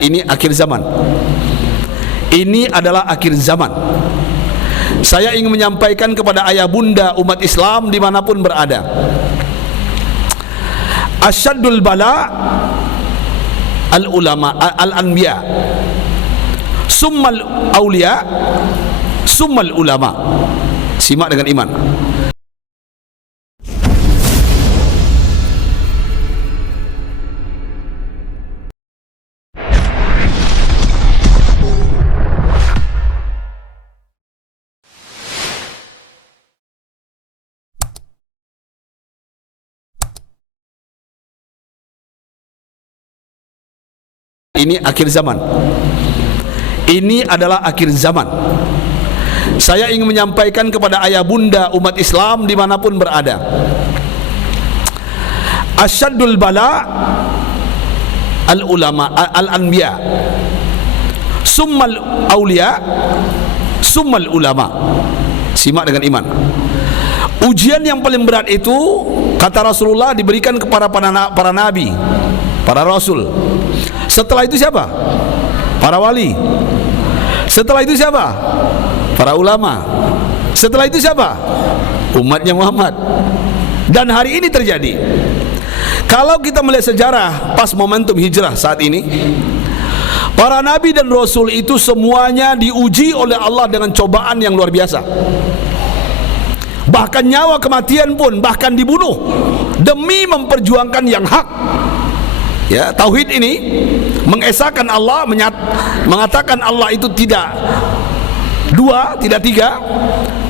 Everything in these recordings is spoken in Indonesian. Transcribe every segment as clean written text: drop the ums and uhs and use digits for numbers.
Ini akhir zaman. Ini adalah akhir zaman. Saya ingin menyampaikan kepada ayah bunda umat Islam dimanapun berada, asyaddul bala al ulama al anbiya, summal aulia, summal ulama. Simak dengan iman. Ini akhir zaman. Ini adalah akhir zaman. Saya ingin menyampaikan kepada ayah bunda umat Islam dimanapun berada, asyaddul bala al ulama al anbiya, summal aulia, summal ulama. Simak dengan iman. Ujian yang paling berat itu, kata Rasulullah, diberikan kepada para nabi, para rasul. Setelah itu siapa? Para wali. Setelah itu siapa? Para ulama. Setelah itu siapa? Umatnya Muhammad. Dan hari ini terjadi. Kalau kita melihat sejarah pas momentum hijrah saat ini, para nabi dan rasul itu semuanya diuji oleh Allah dengan cobaan yang luar biasa. Bahkan nyawa kematian pun bahkan dibunuh demi memperjuangkan yang hak. Ya, tauhid ini mengesahkan Allah, mengatakan Allah itu tidak dua, tidak tiga.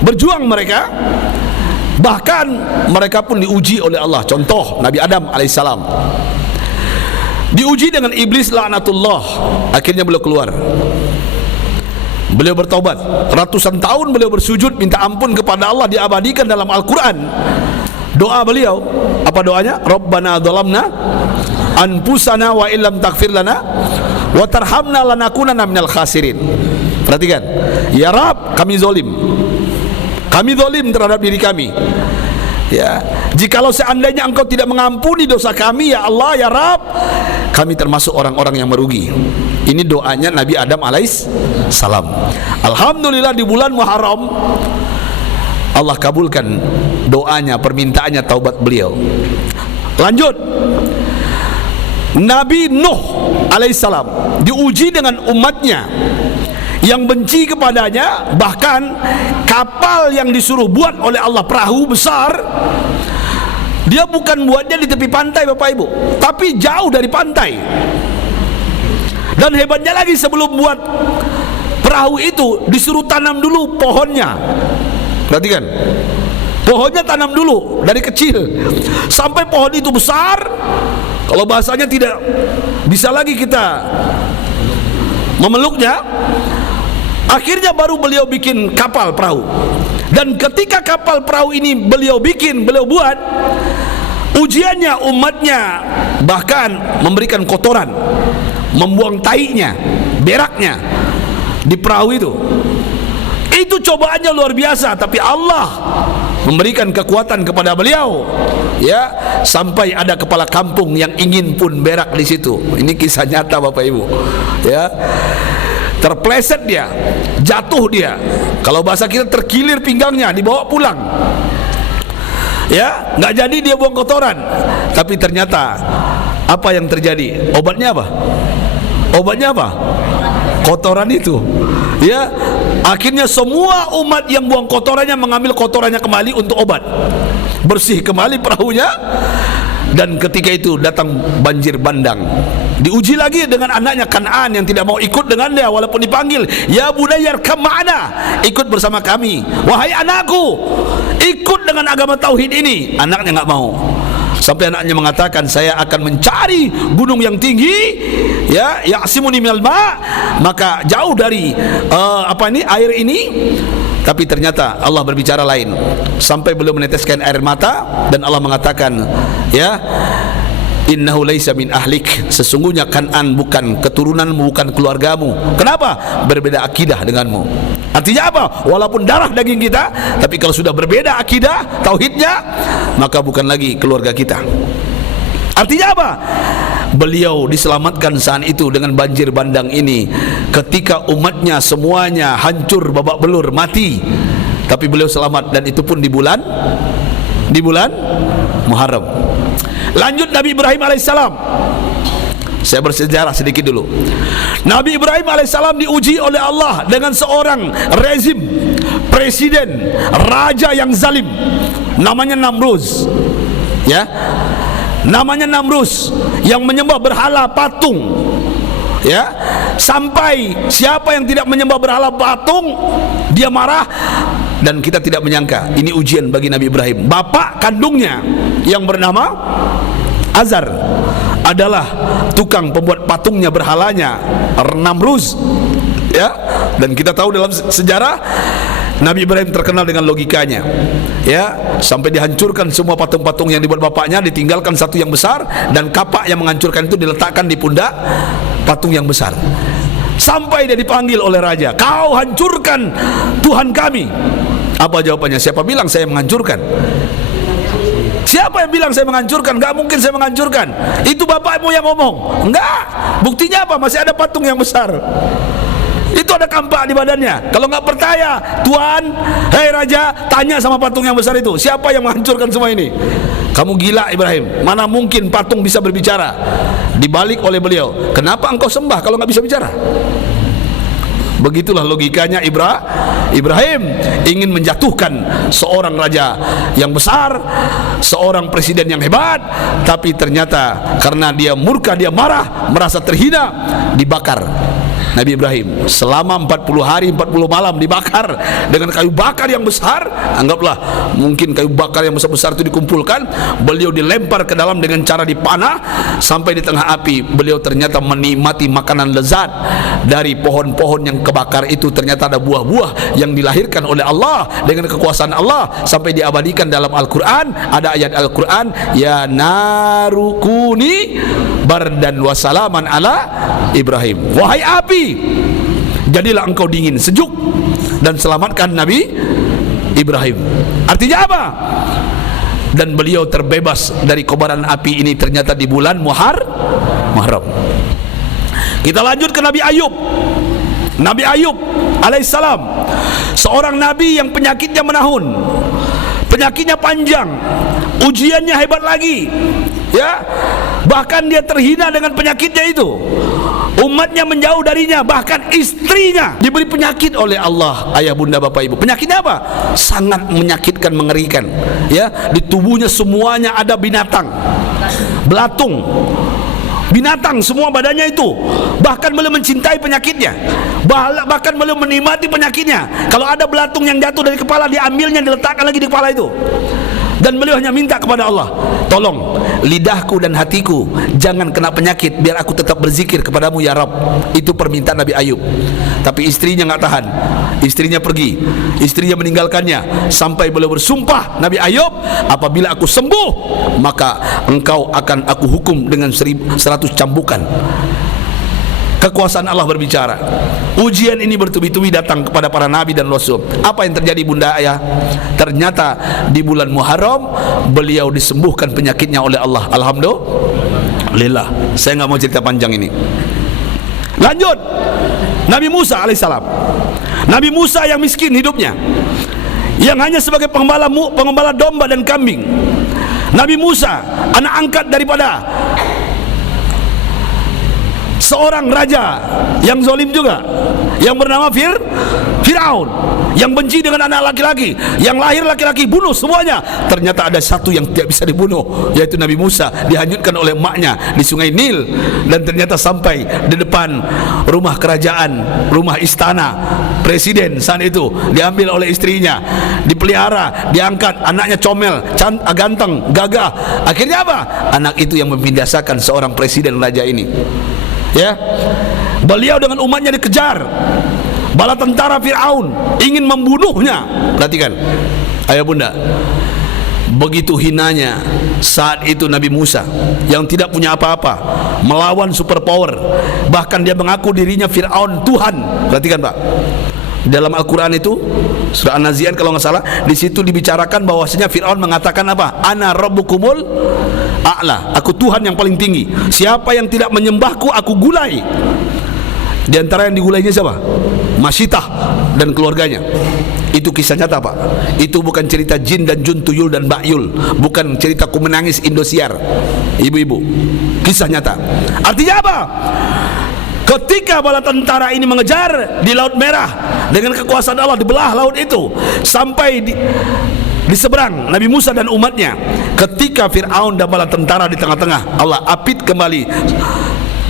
Berjuang mereka, bahkan mereka pun diuji oleh Allah. Contoh Nabi Adam alaihissalam diuji dengan iblis laknatullah. Akhirnya beliau keluar, beliau bertaubat. Ratusan tahun beliau bersujud minta ampun kepada Allah, diabadikan dalam Al-Quran. Doa beliau, apa doanya? Rabbana dhalamna anfusana wa illam taghfir lana wa tarhamna lanakunanna minal khasirin. Perhatikan, ya Rabb, kami zalim. Kami zalim terhadap diri kami. Ya, jikalau seandainya Engkau tidak mengampuni dosa kami, ya Allah, ya Rabb, kami termasuk orang-orang yang merugi. Ini doanya Nabi Adam alaihissalam. Alhamdulillah di bulan Muharram Allah kabulkan doanya, permintaannya, taubat beliau. Lanjut, Nabi Nuh alaihissalam diuji dengan umatnya yang benci kepadanya. Bahkan kapal yang disuruh buat oleh Allah, perahu besar, dia bukan buatnya di tepi pantai Bapak Ibu, tapi jauh dari pantai. Dan hebatnya lagi, sebelum buat perahu itu disuruh tanam dulu pohonnya. Perhatikan, pohonnya tanam dulu dari kecil sampai pohon itu besar. Kalau bahasanya tidak bisa lagi kita memeluknya. Akhirnya baru beliau bikin kapal perahu. Dan ketika kapal perahu ini beliau bikin, beliau buat, ujiannya umatnya bahkan memberikan kotoran, membuang tainya, beraknya di perahu itu. Itu cobaannya luar biasa, tapi Allah memberikan kekuatan kepada beliau, ya, sampai ada kepala kampung yang ingin pun berak di situ. Ini kisah nyata Bapak Ibu, ya. Terpleset dia, jatuh dia. Kalau bahasa kita terkilir pinggangnya, dibawa pulang. Ya, nggak jadi dia buang kotoran. Tapi ternyata apa yang terjadi? Obatnya apa? Obatnya apa? Kotoran itu. Ya, akhirnya semua umat yang buang kotorannya mengambil kotorannya kembali untuk obat. Bersih kembali perahunya. Dan ketika itu datang banjir bandang. Diuji lagi dengan anaknya Kan'an yang tidak mau ikut dengan dia walaupun dipanggil, ya bunayya arkam ma'ana, ikut bersama kami, wahai anakku, ikut dengan agama tauhid ini. Anaknya nggak mau. Sampai anaknya mengatakan, saya akan mencari gunung yang tinggi, ya, ya'simuni minal ma', maka jauh dari air ini. Tapi ternyata Allah berbicara lain, sampai beliau meneteskan air mata dan Allah mengatakan, ya, innahu laisa min ahlik, sesungguhnya Kan'an bukan keturunanmu, bukan keluargamu. Kenapa? Berbeda akidah denganmu. Artinya apa? Walaupun darah daging kita, tapi kalau sudah berbeda akidah tauhidnya, maka bukan lagi keluarga kita. Artinya apa? beliau diselamatkan saat itu dengan banjir bandang ini, ketika umatnya semuanya hancur babak belur mati, tapi beliau selamat, dan itu pun di bulan Muharram. Lanjut Nabi Ibrahim alaihissalam. Saya bersejarah sedikit dulu. Nabi Ibrahim alaihissalam diuji oleh Allah dengan seorang rezim, presiden, raja yang zalim, namanya Namruz. Ya, namanya Namruz, yang menyembah berhala patung. Ya, sampai siapa yang tidak menyembah berhala patung, dia marah. Dan kita tidak menyangka ini ujian bagi Nabi Ibrahim. Bapak kandungnya yang bernama Azar adalah tukang pembuat patungnya, berhalanya Namruz. Ya, dan kita tahu dalam sejarah Nabi Ibrahim terkenal dengan logikanya. Ya, sampai dihancurkan semua patung-patung yang dibuat bapaknya, ditinggalkan satu yang besar, dan kapak yang menghancurkan itu diletakkan di pundak patung yang besar. Sampai dia dipanggil oleh raja, "Kau hancurkan Tuhan kami." Apa jawabannya? Siapa bilang saya menghancurkan? Siapa yang bilang saya menghancurkan? Gak mungkin saya menghancurkan. Itu bapakmu yang ngomong. Enggak. Buktinya apa? Masih ada patung yang besar. Itu ada kampak di badannya. Kalau nggak percaya, Tuan, hei raja, tanya sama patung yang besar itu, siapa yang menghancurkan semua ini? Kamu gila Ibrahim, mana mungkin patung bisa berbicara? Dibalik oleh beliau, kenapa engkau sembah kalau nggak bisa bicara? Begitulah logikanya Ibrahim ingin menjatuhkan seorang raja yang besar, seorang presiden yang hebat, tapi ternyata karena dia murka, dia marah, merasa terhina, dibakar. Nabi Ibrahim selama 40 hari 40 malam dibakar dengan kayu bakar yang besar. Anggaplah mungkin kayu bakar yang besar-besar itu dikumpulkan, beliau dilempar ke dalam dengan cara dipanah sampai di tengah api. Beliau ternyata menikmati makanan lezat dari pohon-pohon yang kebakar itu. Ternyata ada buah-buah yang dilahirkan oleh Allah dengan kekuasaan Allah, sampai diabadikan dalam Al-Quran. Ada ayat Al-Quran, ya narukuni bardan wasalaman ala Ibrahim, wahai api, jadilah engkau dingin sejuk dan selamatkan Nabi Ibrahim. Artinya apa? Dan beliau terbebas dari kobaran api ini ternyata di bulan Muharram. Kita lanjut ke Nabi Ayub. Nabi Ayub alaihissalam, seorang nabi yang penyakitnya menahun, penyakitnya panjang, ujiannya hebat lagi. Ya, bahkan dia terhina dengan penyakitnya itu. Umatnya menjauh darinya, bahkan istrinya diberi penyakit oleh Allah. Ayah bunda bapak ibu, penyakitnya apa? Sangat menyakitkan, mengerikan. Ya, di tubuhnya semuanya ada binatang, belatung, binatang semua badannya itu. Bahkan beliau mencintai penyakitnya, bahkan beliau menikmati penyakitnya. Kalau ada belatung yang jatuh dari kepala, diambilnya, diletakkan lagi di kepala itu. Dan beliau hanya minta kepada Allah, tolong lidahku dan hatiku jangan kena penyakit, biar aku tetap berzikir kepadamu ya Rabb. Itu permintaan Nabi Ayub. Tapi istrinya nggak tahan, istrinya pergi, istrinya meninggalkannya, sampai beliau bersumpah, Nabi Ayub, apabila aku sembuh maka engkau akan aku hukum dengan 100 cambukan. Kekuasaan Allah berbicara. Ujian ini bertubi-tubi datang kepada para nabi dan rasul. Apa yang terjadi bunda ayah? Ternyata di bulan Muharram beliau disembuhkan penyakitnya oleh Allah. Alhamdulillah. Saya nggak mau cerita panjang ini. Lanjut, Nabi Musa alaihissalam. Nabi Musa yang miskin hidupnya, yang hanya sebagai pengembala domba dan kambing. Nabi Musa anak angkat daripada seorang raja yang zalim juga, yang bernama Fir'aun, yang benci dengan anak laki-laki, yang lahir laki-laki bunuh semuanya. Ternyata ada satu yang tidak bisa dibunuh, yaitu Nabi Musa, dihanyutkan oleh emaknya di sungai Nil. Dan ternyata sampai di depan rumah kerajaan, rumah istana presiden saat itu, diambil oleh istrinya, dipelihara, diangkat. Anaknya comel, ganteng, gagah. Akhirnya apa? Anak itu yang membinasakan seorang presiden raja ini. Ya, beliau dengan umatnya dikejar, bala tentara Fir'aun ingin membunuhnya. Perhatikan ayah bunda, begitu hinanya saat itu Nabi Musa yang tidak punya apa-apa melawan superpower, bahkan dia mengaku dirinya Fir'aun Tuhan. Perhatikan Pak, dalam Al-Quran itu Surah An-Nazi'at kalau nggak salah, di situ dibicarakan bahwasanya Fir'aun mengatakan apa? Ana rabbukumul a'la, aku Tuhan yang paling tinggi. Siapa yang tidak menyembahku, aku gulai. Di antara yang digulainya siapa? Masyitah dan keluarganya. Itu kisah nyata, Pak. Itu bukan cerita jin dan jun tuyul dan bakyul, bukan cerita ku menangis Indosiar, ibu-ibu. Kisah nyata. Artinya apa? Ketika bala tentara ini mengejar di Laut Merah dengan kekuasaan Allah, dibelah laut itu sampai di seberang Nabi Musa dan umatnya. Ketika Fir'aun dan bala tentara di tengah-tengah, Allah apit kembali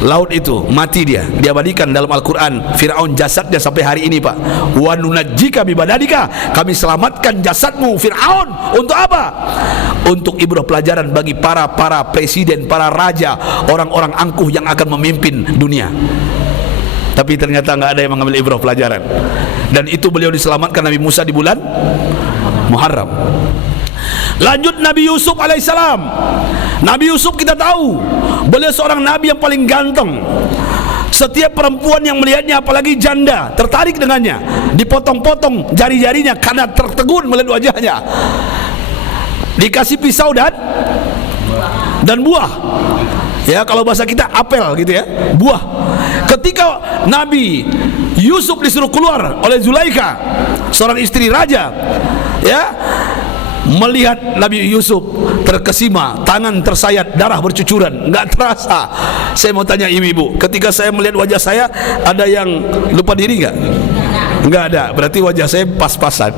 laut itu, mati dia. Diabadikan dalam Al-Quran Fir'aun jasadnya sampai hari ini, Pak. Wa nunajjika bibadadika, kami selamatkan jasadmu Fir'aun. Untuk apa? Untuk ibrah pelajaran bagi para presiden, para raja, orang-orang angkuh yang akan memimpin dunia. Tapi ternyata nggak ada yang mengambil ibrah pelajaran. Dan itu beliau diselamatkan Nabi Musa di bulan Muharram. Lanjut Nabi Yusuf alaihissalam. Nabi Yusuf kita tahu beliau seorang nabi yang paling ganteng. Setiap perempuan yang melihatnya, apalagi janda, tertarik dengannya. Dipotong-potong jari-jarinya karena tertegun melihat wajahnya. Dikasih pisau dan buah. Ya, kalau bahasa kita apel gitu ya, buah. Ketika Nabi Yusuf disuruh keluar oleh Zulaikha, seorang istri raja, ya, melihat Nabi Yusuf terkesima, tangan tersayat, darah bercucuran, nggak terasa. Saya mau tanya ibu-ibu, ketika saya melihat wajah saya, ada yang lupa diri nggak? Nggak ada, berarti wajah saya pas-pasan.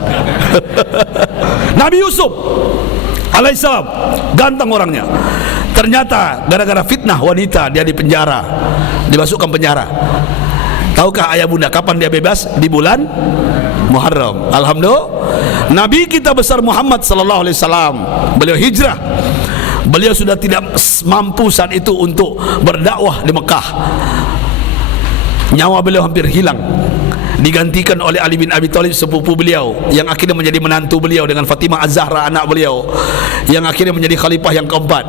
Nabi Yusuf alaihissalam ganteng orangnya. Ternyata gara-gara fitnah wanita dia dipenjara, dimasukkan penjara. Tahukah ayah bunda kapan dia bebas? Di bulan Muharram. Alhamdulillah. Nabi kita besar Muhammad sallallahu alaihi wasallam, beliau hijrah. Beliau sudah tidak mampu saat itu untuk berdakwah di Mekah. Nyawa beliau hampir hilang. Digantikan oleh Ali bin Abi Thalib, sepupu beliau, yang akhirnya menjadi menantu beliau, dengan Fatimah Az-Zahra anak beliau, yang akhirnya menjadi khalifah yang keempat.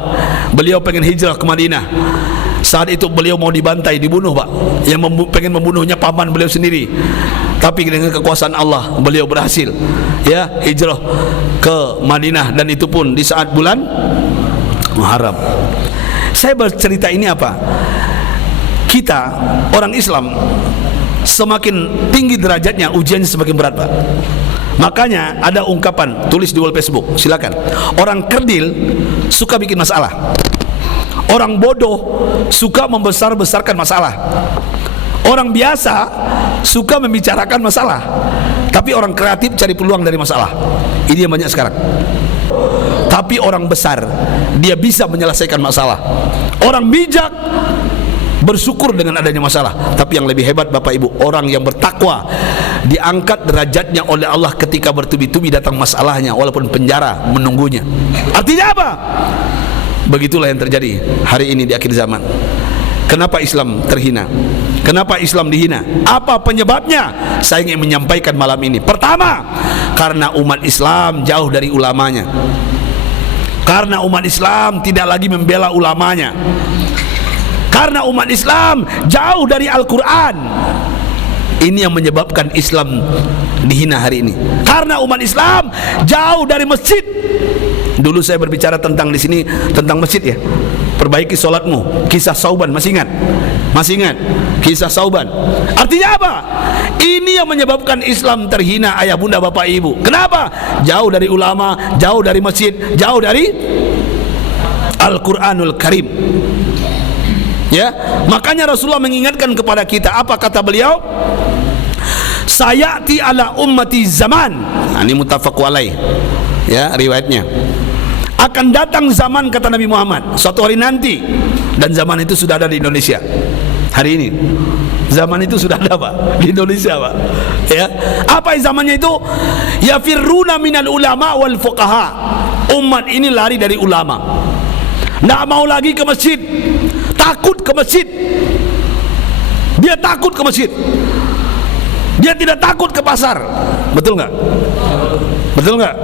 Beliau pengen hijrah ke Madinah. Saat itu beliau mau dibantai, dibunuh, Pak. Yang pengen membunuhnya paman beliau sendiri. Tapi dengan kekuasaan Allah beliau berhasil, ya, hijrah ke Madinah, dan itu pun di saat bulan Muharram. Saya bercerita ini apa? Kita orang Islam semakin tinggi derajatnya, ujiannya semakin berat, Pak. Makanya ada ungkapan, tulis di wall Facebook, silakan. Orang kerdil suka bikin masalah. Orang bodoh suka membesar-besarkan masalah. Orang biasa suka membicarakan masalah. Tapi orang kreatif cari peluang dari masalah. Ini yang banyak sekarang. Tapi orang besar, dia bisa menyelesaikan masalah. Orang bijak bersyukur dengan adanya masalah. Tapi yang lebih hebat, Bapak Ibu, orang yang bertakwa diangkat derajatnya oleh Allah ketika bertubi-tubi datang masalahnya, walaupun penjara menunggunya. Artinya apa? Begitulah yang terjadi hari ini di akhir zaman. Kenapa Islam terhina? Kenapa Islam dihina? Apa penyebabnya? Saya ingin menyampaikan malam ini. Pertama, karena umat Islam jauh dari ulamanya. Karena umat Islam tidak lagi membela ulamanya. Karena umat Islam jauh dari Al-Quran. Ini yang menyebabkan Islam dihina hari ini. Karena umat Islam jauh dari masjid. Dulu saya berbicara tentang di sini tentang masjid, ya. Perbaiki sholatmu. Kisah Sauban, masih ingat? Masih ingat? Kisah Sauban. Artinya apa? Ini yang menyebabkan Islam terhina, ayah bunda bapak ibu. Kenapa? Jauh dari ulama, jauh dari masjid, jauh dari Al-Quranul Karim. Ya, makanya Rasulullah mengingatkan kepada kita, apa kata beliau? Sayati ala ummati zaman. Nah, ini muttafaq alaih, ya, riwayatnya. Akan datang zaman, kata Nabi Muhammad, suatu hari nanti, dan zaman itu sudah ada di Indonesia hari ini. Zaman itu sudah ada, Pak, di Indonesia, Pak. Ya, apa zamannya itu? Yafirruna minal ulama wal fuqaha. Umat ini lari dari ulama, nggak mau lagi ke masjid, takut ke masjid. Dia takut ke masjid. Dia tidak takut ke pasar. Betul nggak? Betul nggak?